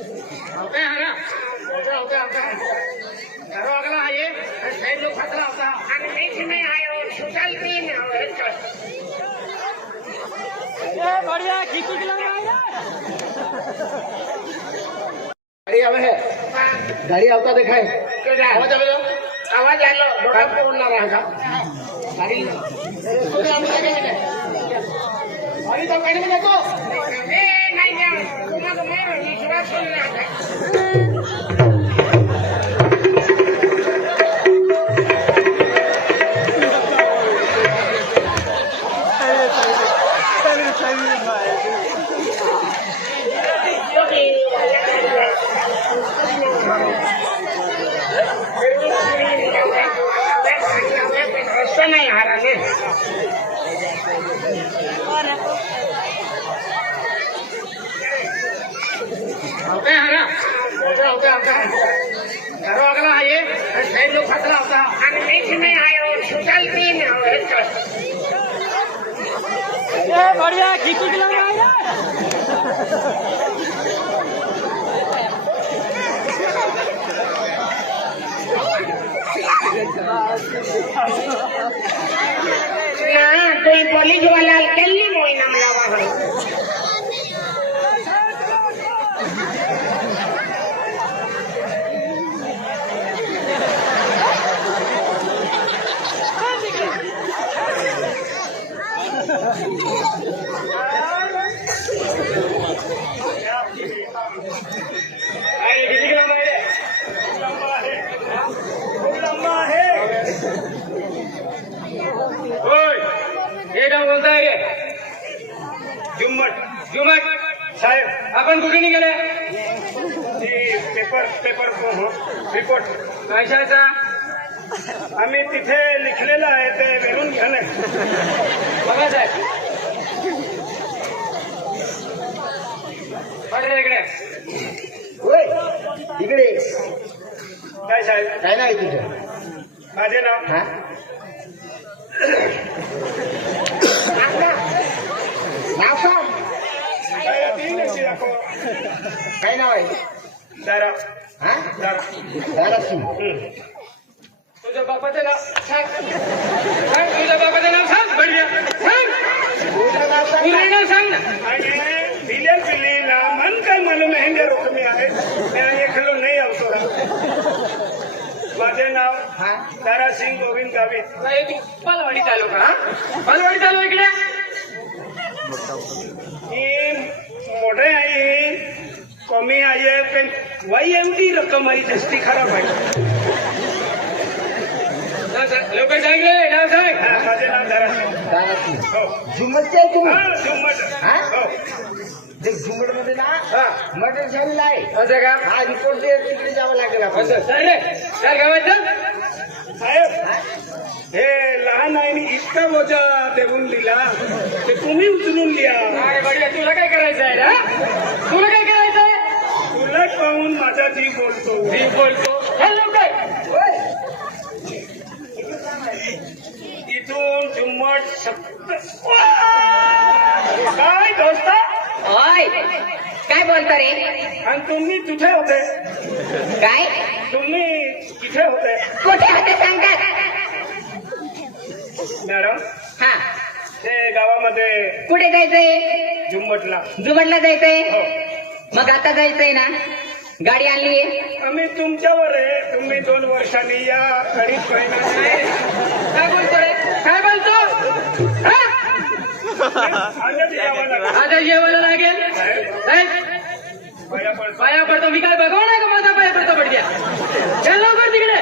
होते हैं ना होते घरों अगला आइए सही लोग खतरा होता है बीच में आए और सुचल भी में बढ़िया खींच लग रहा गाड़ी आवे है गाड़ी आवता देखा है आवाज आ लो डोटा पे उड़ना रहा गाड़ी गाड़ी तो कहने में देखो नहीं क्या तो मैं विश्वास सुन रहा था नहीं आ रहा है होते हैं ना होते घरों अगला आइए सही लोग खतरा होता है बीच में आए और सुचल भी में बढ़िया खींच लग रहा है तो पुलिस वाला केली मोई नाम लावा है बोलता है जुम्मट साहेब आपण कुठे निघाले पेपर रिपोर्ट कशाचा आम्ही तिथे लिखलेलं आहे ते वेरून घ्या ना बघा साहेब इकडे होय इकडे काय साहेब काय नाही तुझं माझे नाव काय नाव आहे दारा दारा सिंग तुझ्या बापाचं नाव सांग तुझ्या बापाचं नाव सांग बढिया सांग नाव सांग ना पिल्लीला मन काय मालूम महंगे रुक में आहे मैं एकलो नहीं आवतो माझे नाव दारा सिंग गोविंद गावित पालवाडी तालुका पालवाडी तालुका इकडे मोठे आहे कमी आहे पण वाई एवढी रक्कम आहे जास्ती खराब आहे लोक सांगले नाव सांग माझे नाव दारा झुम्मटचे झुम्मट मध्ये ना मटर झालेला आहे असं का हा रिपोर्ट तिकडे जावं लागेल आपण काय गावाचं साहेब हे लहान आहे इतका बोजा देऊन दिला ते तुम्ही उचलून लिहा अरे बढिया तुला काय करायचं आहे ना तुला काय करायचं आहे तुला पाहून माझा जीव बोलतो हॅलो काय इथून जुम्मट काय दोस्ता काय बोलता रे आणि तुम्ही तिथे होते काय तुम्ही तिथे होते कुठे होते सांगतात मॅडम हा ते गावामध्ये कुठे जायचंय जुम्मटला जायचंय मग आता जायचंय ना गाडी आणलीये आम्ही तुमच्यावर आहे तुम्ही 2 वर्षांनी या अडीच काय बोलतो रे काय बोलतो आता जेवायला लागेल पाया पडतो मी काय बघाव नाही का माझा पाया पडतो पडत्या चल लवकर तिकडे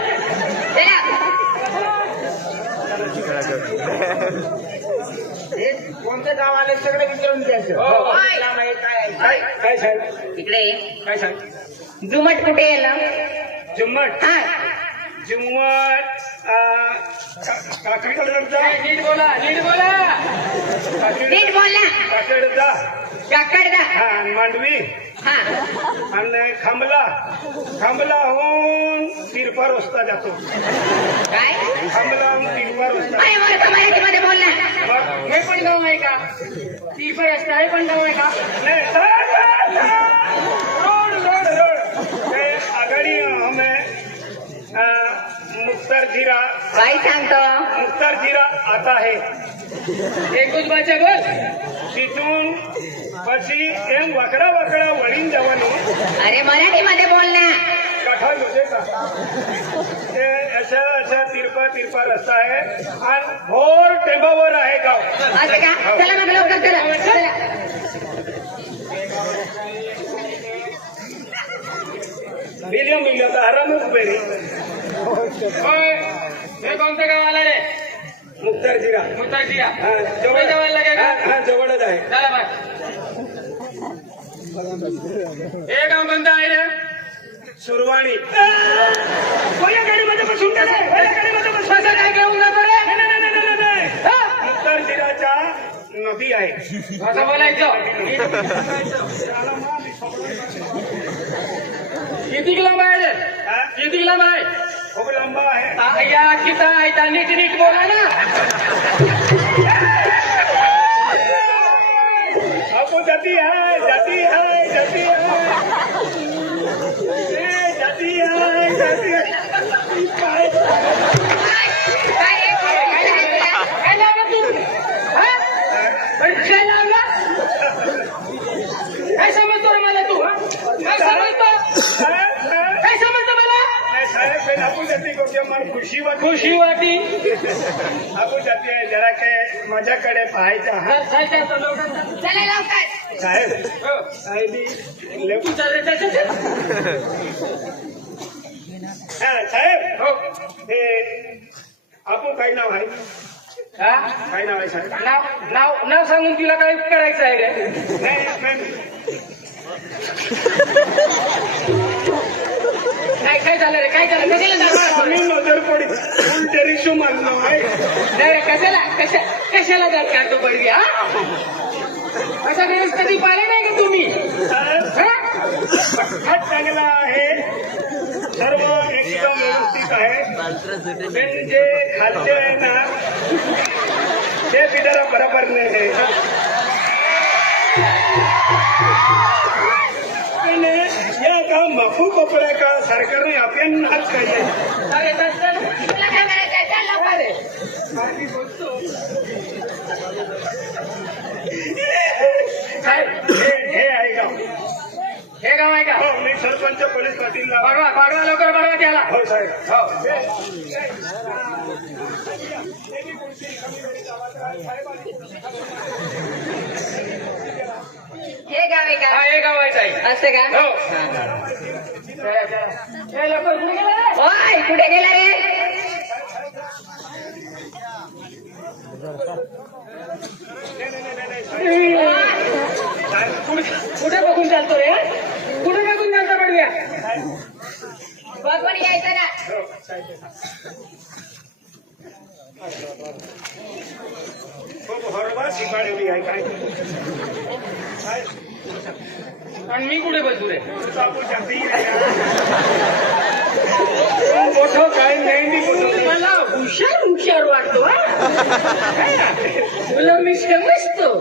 कोणत्या गाव आले सगळे विचारून द्यायचं काय साहेब इकडे काय सांग जुम्मट कुठे यायला जुम्मट हा जुम्मट काकडे नीट बोला काकडदा हा मांडवी हा आणि खांबला होऊन तिरपा रस्ता जातो काय खांबला तिरपा रस्ता मराठीमध्ये बोल ना हे पण गाव आहे का तिरपा रस्ता हे पण गाव आहे का नाही रोड जिरा काय सांगतो मुक्तार जिरा आता आहे एक कुछ बचे बोल तिथून પછી એમ વકડા વકડા વળીને જવાનું अरे मराठी मध्ये बोल ना कठा होते का ते अशा अशा तिरपा तिरपा रस्ता आहे आणि भोर टेंबावर आहे गाव असं का चला मग लवकर चला चला मिलियन मिलियन तर आरामच उभे रे हे कोणतं गाव आला रे मुक्तार जिरा मुतार जिरा हा जवळ जवळ लागेल हा जवळच आहे चला बाय हे गाव कोणतं आहे रे सुरवाणी कोण्या गाडीमध्ये बसून गेले कोण्या गाडीमध्ये बसून कसं काय घेऊन जातो रे नाही मुक्तार जिराच्या नदी आहे असं बोलायचं किती लांब आहे रे किती लांब आहे खूप लांब आहे या किती आहे त्या नीट नीट बोला ना आपको जाती है जाती है जाती है जाती है जाती है काय लावलं तू हा? काय लावलं काय समजतो रे मला तू हा? काय समजतो काय समजतो मला साहेब आपको जाती को क्या मन खुशी वाटते खुशी वाटी आपको जाती है जरा के माझ्याकडे पाहायचं हा चला लवकर साहेब साहेबी साहेब हो हे आपण काय नाव आहे हा काय नाव आहे साहेब नाव नाव नाव सांगून तुला काय करायचं आहे रे नाही काय काय झालं रे काय झालं कशाला आम्ही नजर पडी फुल टेरिशो मारलो आहे नाही रे कशाला दर काढतो पडली हा असा दिवस कधी पाहिले नाही का तुम्ही हात चांगला आहे सर्व एकदम व्यवस्थित आहे पण जे खालचे आहे ना ते बिचारा बरोबर नाही आहे पण या का माफू कपड्या का सरकारने आपल्याला हात काढले अरे तुला काय करायचं चल लवकर रे बाकी बोलतो हे आहे गाव हे गाव आहे का हो मी सरपंच पोलीस पाटीलला पाडवा पाडवा लवकर पाडवा त्याला हो साहेब हो हे गाव आहे का हा हे गाव आहे ताई. असं का हो चला, चला. हे लवकर कुठे गेला रे? ओय, कुठे गेला रे कुठे बघून चालतो रे कुठे बघून चालतो पडव्या बघून यायचं ना खूप हरवा शिकाळलेली आहे काय आणि मी कुठे बसू रे आपण जाती मोठं काय नाही मी बोलतो मला हुशार हुशार वाटतो हा? तुला मी समजतो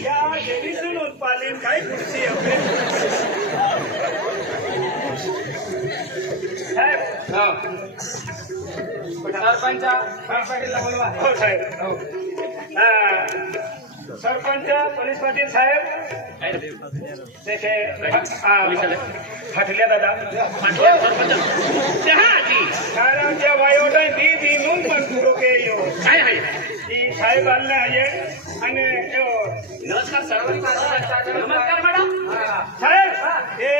या लेडीजून उत्पादन काय खुर्ची आपले साहेब हा सरपंच पाटीलला बोलवा हो साहेब हो सरपंच पोलीस पाटील साहेब त्याचे फाटल्या दादा कारण त्या वायोटा दी दी मग पण पुरोके येऊ काय आहे ती साहेब आले आहे आणि नमस्कार सर्वांनी नमस्कार मॅडम साहेब हे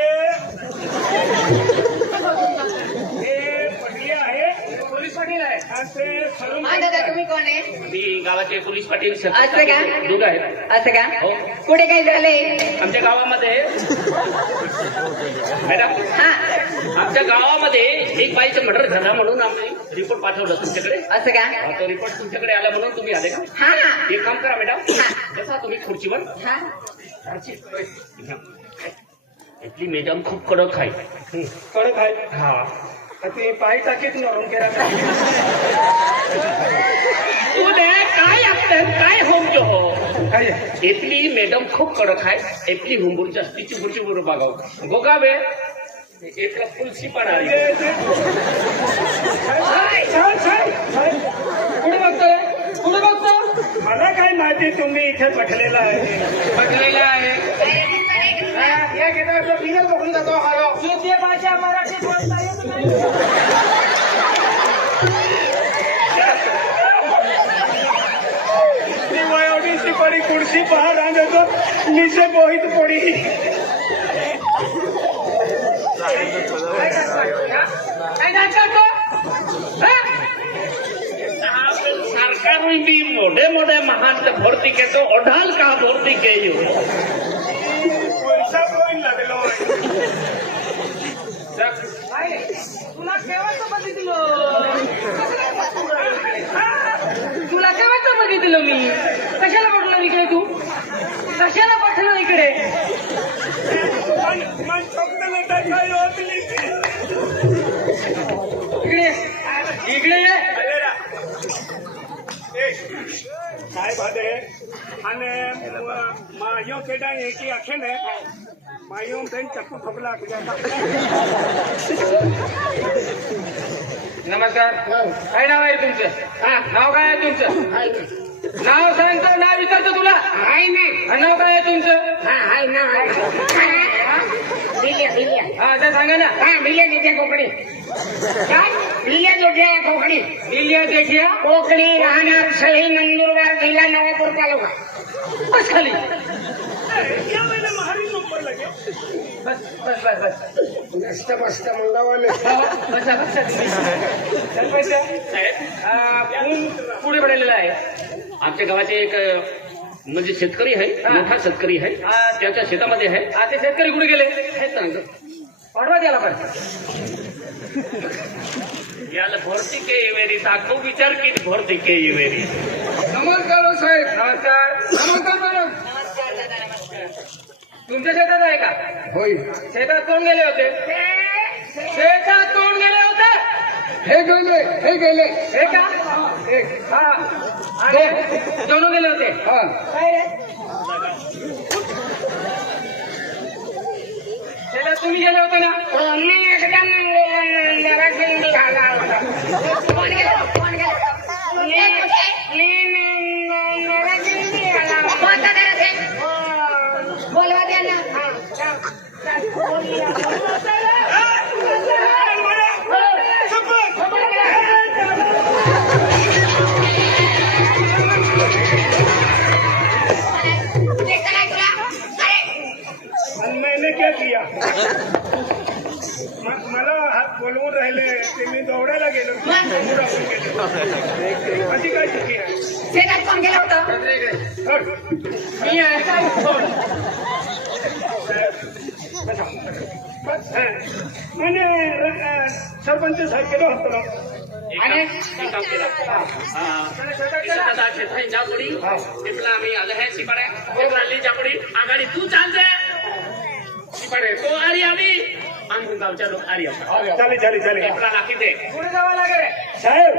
पटली आहे पोलीस पाटील आहे आणि ते सरून दादा तुम्ही कोण आहे मी गावाचे पोलीस पाटील असं का? दूध आहेत असं का हो. कुठे काय झाले आमच्या गावामध्ये मॅडम हा आमच्या गावामध्ये एक बाईचं मर्डर झाला म्हणून आम्ही रिपोर्ट पाठवलं तुमच्याकडे असं का तो रिपोर्ट तुमच्याकडे आला म्हणून तुम्ही आले का हा एक काम करा मॅडम हा. कसा तुम्ही खुर्चीवर हा इथली मॅडम खूप कडक आहे कडक आहे हा ते पाय टाकीत नरून केला तू दे काय आपलं काय होमचो हो काय इथली मॅडम खूप कडक आहे इथली हुंबूर जास्तीची बुरची बुर बागाव गोगावे एकला फुलशी पण आली. पुढे बघतोय पुढे बघतो. मला काय माहिती तुम्ही इथे पठलेला आहे. बघलेला आहे. या घेता फिगर बघून जातो हॅलो. जे भाषा मराठीत बोलता येत नाही. वयोडीची पडी कुर्सी पहा रांगतो निशे मोहित पडी. काय नाचतो. सरकार भी मोठे मोठे महान भरती केतो ओढाल का भरती केयो. पैसा पण लागलो. तुला केव्हाचं बघितलं. तुला केव्हाचं बघितलं मी. कशाला पाठवलं इकडे तू. कशाला पाठवलं इकडे. मन फक्त काय होतली. इकडे इकडे ये. काय भादे आणि मायो केडा एकी आखे ने मायो पेन चक्कू ठोकला. नमस्कार. काय नाव आहे तुमचं. नाव काय आहे तुमचं. नाव सांगतो. नाव विचारतो तुला. आहे ना. नाव काय आहे तुमचं. आहे ना. हा ते सांगा ना. बिल्या देठ्या कोकणी. काय बिल्या जोठ्या कोकणी. बिल्या देखिया कोकणी राहणार सळी नंदुरबार जिल्हा नवापूर तालुका. बस खाली. बस बस बस बस नसतं बसतं मंगावाने. बसा बसा सरपंच. ऊन पुढे पडलेला आहे. आमच्या गावाचे एक म्हणजे शेतकरी आहे. मोठा शेतकरी आहे. त्याच्या शेतामध्ये आहे. ते शेतकरी कुठे गेले. हेच सांगतो. पाठवा द्याला पण. याला भरती के वेरी दाखव विचार की भरती के वेरी. नमस्कार साहेब. नमस्कार. नमस्कार मॅडम. तुमच्या शेतात आहे का. होय शेतात कोण गेले होते. शेतात कोण गेले होते. हे गेले हे गेले. हे का. हा आणि दोन गेले होते. हा काय रे. शेतात तुम्ही गेले होते ना. मी एकदम मराठी झाला होता. कोण गेला कोण गेला. मी मराठी झाला होता. बोलवा द्या ना. मैंने क्या किया. मला हात बोलवून राहिले ते मी दौडायला गेलो. अशी काय चुकी आहे. शेतात कोण गेला होता. मी आहे काय. म्हणजे सरपंच साहेब केलं होतं ना. आणि काम केलं. शेतात जापडी तिथला आम्ही आलं आहे शिपाड्या. जापडी आघाडी तू चालते. शिपाडे तो आरी आली. आम्ही गावच्या लोक आरी चालेल चालेल चालेल. आपला नाकी दे. पुढे जावं लागेल. साहेब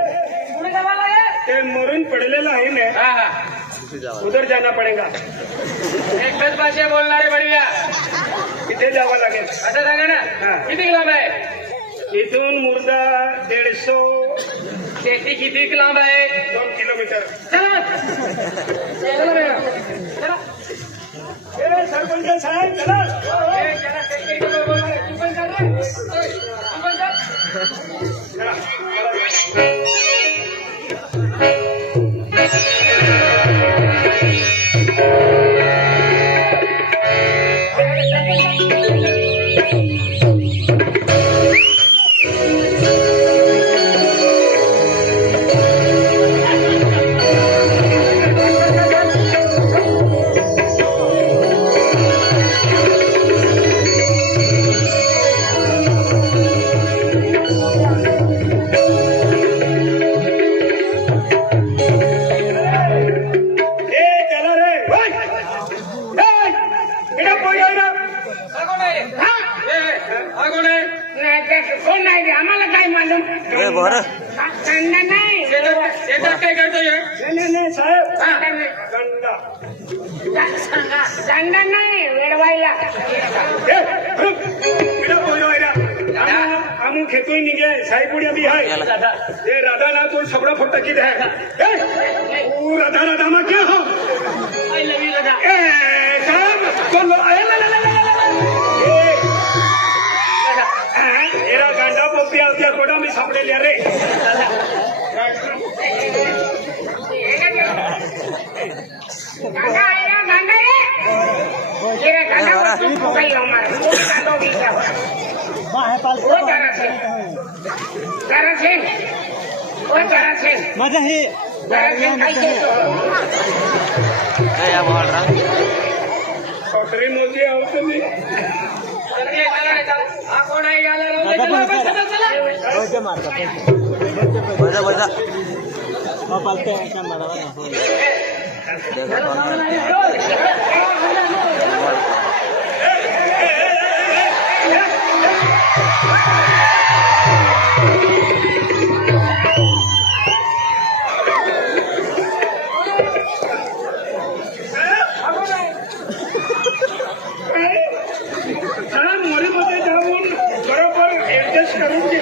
पुढे जावं लागेल. ते मरून पडलेलं आहे ना. हा हा. उधर जाना पडेगा. एकच भाषा बोलणारे बढिया. तिथे जावं लागेल. असं सांगा ना. किती लांब आहे. इथून मुर्दा 150 शेती किती लांब आहे. 2 किलोमीटर. चला चला भैया. चला. सरपंच साहेब चला. चला शेतकरी बोलणार आहे. तू पण कर रे. तू पण कर. चला. कोण नाही आम्हाला काय मालूम. कांदा नाही. शेतात काय करतोय. नाही साहेब कांदा नाही. गंगा कांदा नाही वेडवायला. बोलवायला आमू खेतोय निघे साईपुडी अभी है ये राधा ना तो सबड़ा फट्टा किधर है ओ राधा राधा मा क्या हो आई लव यू राधा ए साहब तो लो आए ला ला ला एरा गांडा पोपिया उतिया कोडा में सापडे लिया रे गांडा आया गांडा रे तेरा गांडा को तुम पकड़ लो मार गांडो भी क्या हो वो तारा से वो तारा से माझा हे तारा से काय केलं या बॉल रंग छोटरी मोजी आवत नाही हा कोण आहे याला बजा मारता बजा बजा पालते ऐसा मारवा ना हो मोरीमध्ये जाऊन बरोबर ऍडजस्ट करून घे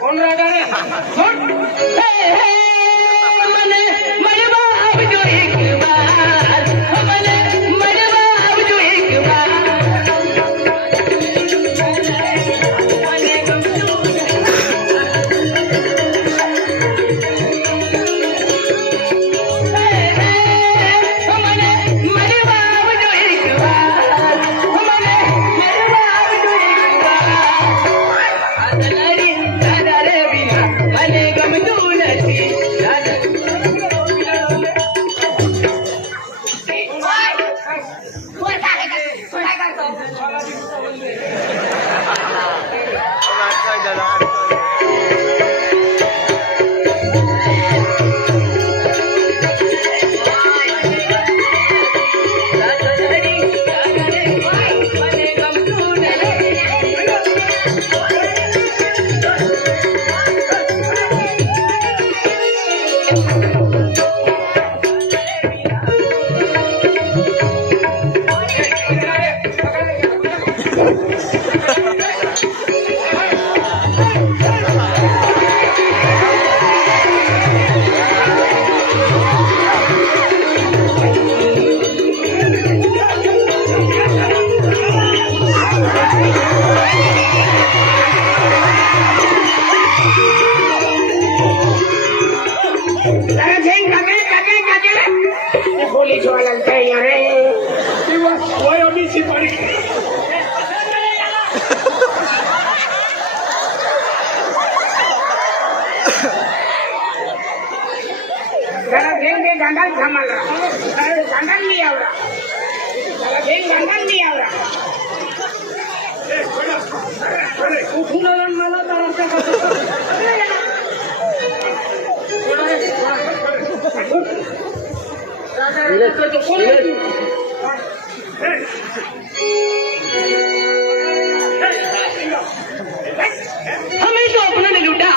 कोण राजा रे पोलीस वाल्यांचा रे वय अभी शिपारी जरा घेऊन ते गांडाल थांबाला गांडाल मी आवरा जरा घेऊन गांडाल मी आवरा उठून आला मला हमें तो अपना ने लूटा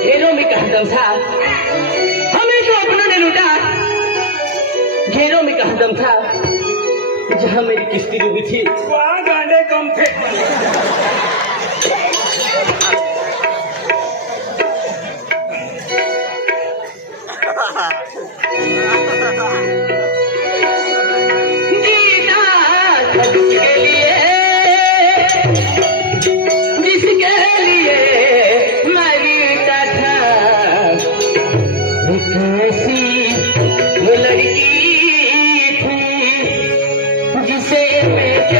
घेरों में कहदम था हमें तो अपना ने लूटा घेरों में कहदम था जहां मेरी किस्ती डूबी थी वहाँ गांडे कम थे जिसे मैं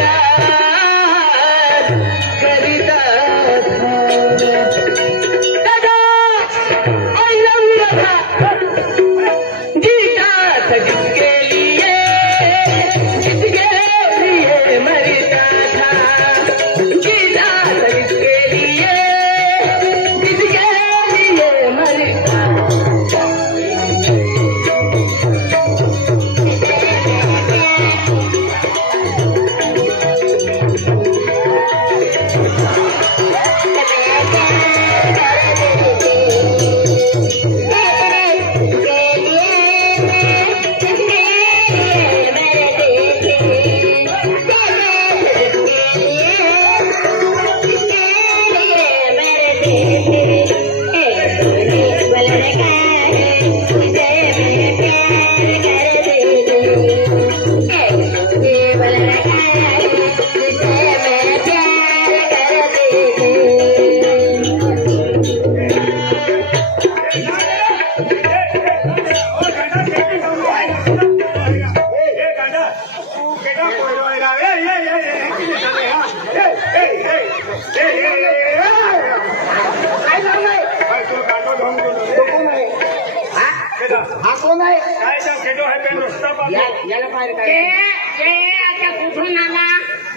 कोण आहे काय त्या खेटो आहे पेन रस्ता पाहतो याला बाहेर ते काय ते आता कुठून आला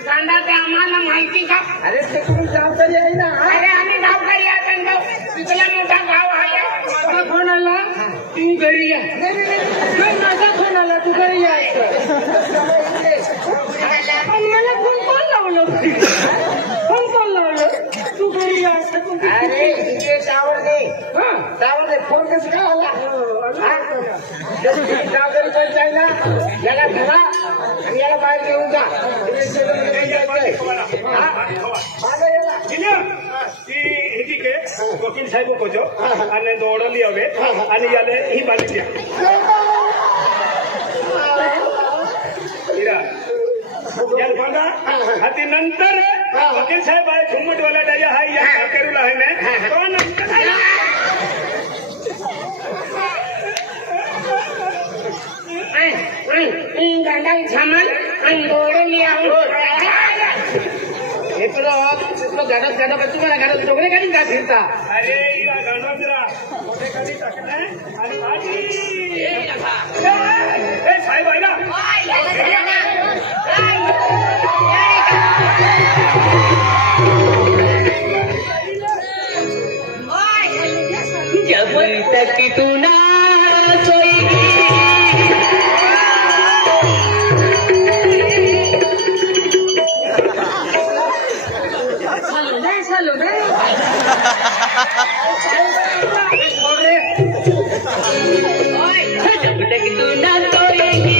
कांदा ते आम्हाला माहिती का अरे ते कुठून जबाबदारी आहे ना हा? अरे आम्ही गावकरी आता तिथला मोठा गाव आहे माझा फोन आला तू घरी या नाही, माझा फोन आला तू घरी या पण मला फोन कोण लावलं फोन कोण लावलं तू घरी या अरे इथे टावर दे फोन कसं काय आला हा? जबाबदारी कोणची आहे ना याला धरा आणि याला बाहेर घेऊन जा तुम्ही शेतामध्ये काही जायचंय. हा? मागं याला. ठीक आहे वकील साहेब खोजो आणि दौडली हवे आणि याला ही बाजू द्या याला बघा हाती नंतर वकील साहेब आहे झुम्मटवाला डाया आहे या करूला आहे ना तो नंतर गांडा सामान आणि दोडली हे तुला गाडत गाडत तुम्हाला गाडत डोकरे गाडी का फिरता अरे इला गणवंतरा मोठे खाली टाकणे आणि भाजी ए साहेब आहे ना जब तक तू ना सोएगी सालो दे जब तक तू ना सोएगी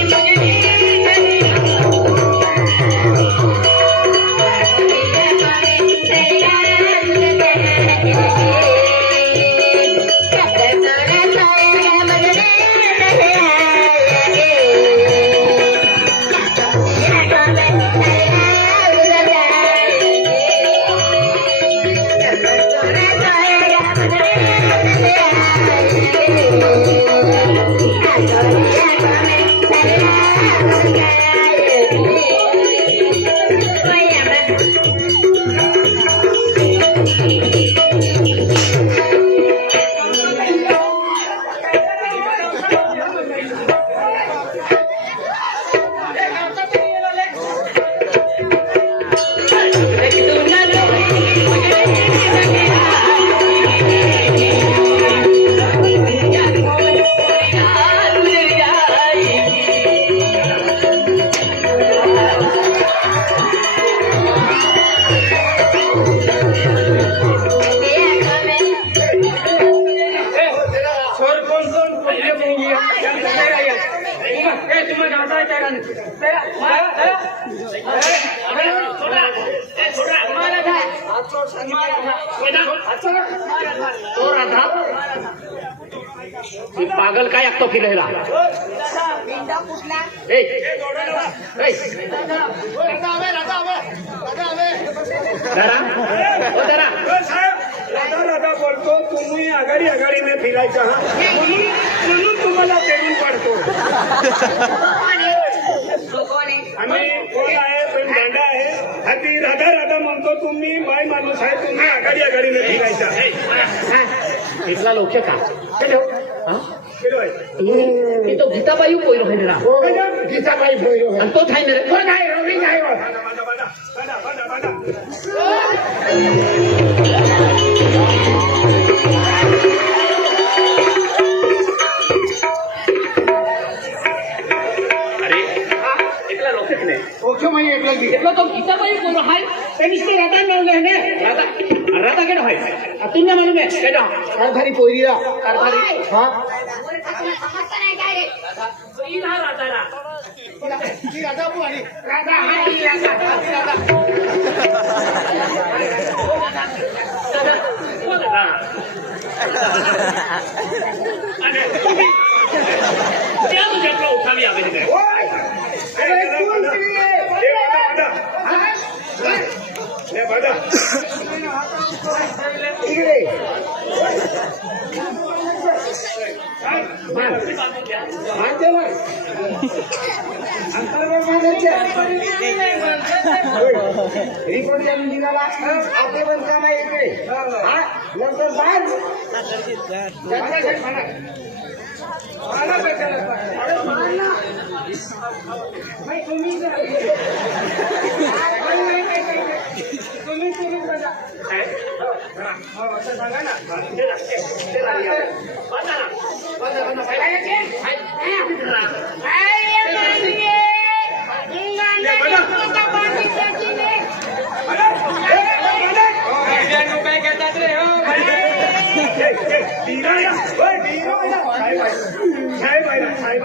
मुझे पागल काय एकटो फिरायला राधा बोलतो तुम्ही आघाडीने फिरायचा हा म्हणून तुम्हाला पेरून पडतो आम्ही कोण आहे पण दांडा आहे हाती राधा म्हणतो तुम्ही बाय माणूस आहे तुम्ही आघाडीने फिरायचा इथला लोक का फिरवाय ती तो गीताबाई पोयरो आहे ना गीताबाई भैरव आणि तो थाय रे कोण आहे रवी नाही अरे इथला लोकच नाही ओके म्हणजे एकला એટલો તો ગીતાબાઈ બોલો હાય તેની તો રાધા નામ લે ને રાધા કેડો હોય આ તુમને માલુમ હે કેડો कारभारी पोरीला कारभारी हा राधा हाय उठावी आवे इकडे मानते मग अंतर्गत मानायचे रिपोर्ट द्या निघाला आपले पण काम आहे इकडे हा नंतर बाहेर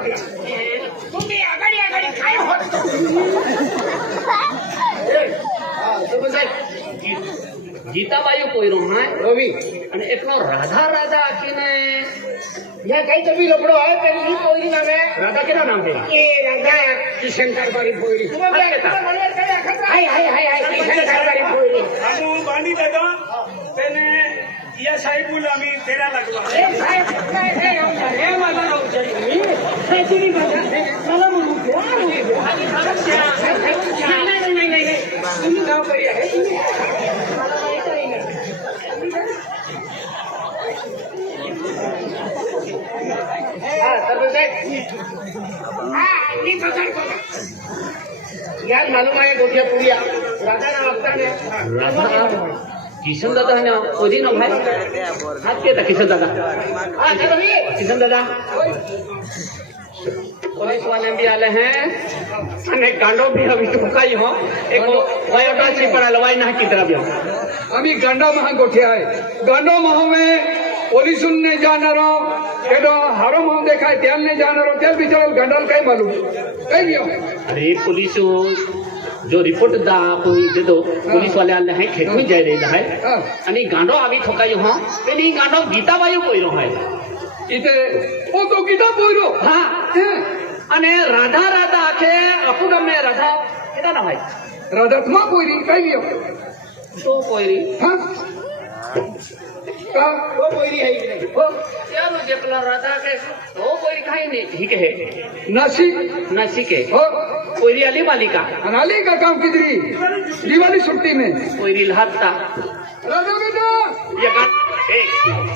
तुम्ही आघाडी आघाडी काय होत गीताबाई कोयरो हाय रवी आणि एकलो राधा राधा आखीने या काही तभी लपड़ो है तेरी ही पोरी नाम है राधा केना नाम है ये राजा किशन कारबारी पोरी हाय हाय हाय हाय किशन कारबारी पोरी आमू बांडी दादा તેને या साहेब मुलं आम्ही तेरा लागलो तुम्ही गाव करी आहे मला माहित आहे ना हा सरपंच साहेब यार मालूम आहे गोठ्या पुरिया राधा नाव असताना किशन दादा है ना ओदी ना भाई हाथ के था किशन दादा हा चलो ये किशन दादा पुलिस वाले भी आले हैं अने गांडो भी अभी तो का ही हो एक वायोटा ची पड़ा लवाई ना की तरफ हो आम्ही गांडा महा गोठे आहे गांडो महा में पोलिसून ने जाणारो केडो हारो महा देखाय त्याल ने जाणारो त्याल बिचारो गांडाल काय मालूम काही हो अरे पुलिस जो रिपोर्ट दा कोई दे दो पुलिस वाले आले हैं खेतून जाय रही है हा. आणि गांडो आवी ठोकाई हो पेनी गांडो गीताबाई कोयरो है इथे ओ तो गीता पोयरो हाँ અને રાધા રાધા આખે અપુ ગમે રાધા કેતા ના ભાઈ राधात्मा पोयरी काही हो તો કોઈરી हा का वो पोरी है कि नहीं हो त्यारो जे પેલા રાધા કે તો કોઈરી ખાઈ નહીં ઠીક है नाशिक नासिक है हो कोईरी अली मालिका अनाली का काम किधरी दिवाली छुट्टी में कोईरी लहाता राधा बेटा ये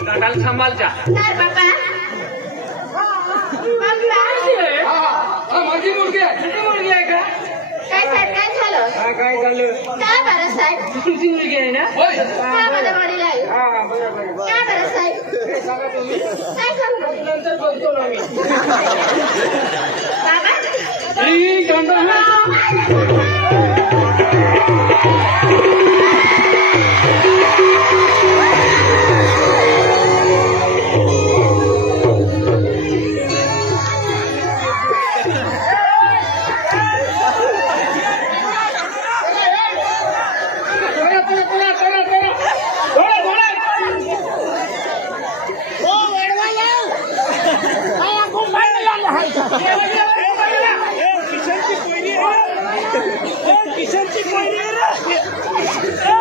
गांडाल संभाल जा काय बाबा हा माझी मुलगी आहे काय साहेब काय झालं हा काय झालं काय बरं साहेब तुमची मुलगी आहे ना होय काय माझ्या वडील आहे हा बरोबर काय बरं साहेब हे सांगा तुम्ही काय सांगू नंतर बघतो ना मी बाबा ही गांडा किशनची कोयरी आहे रे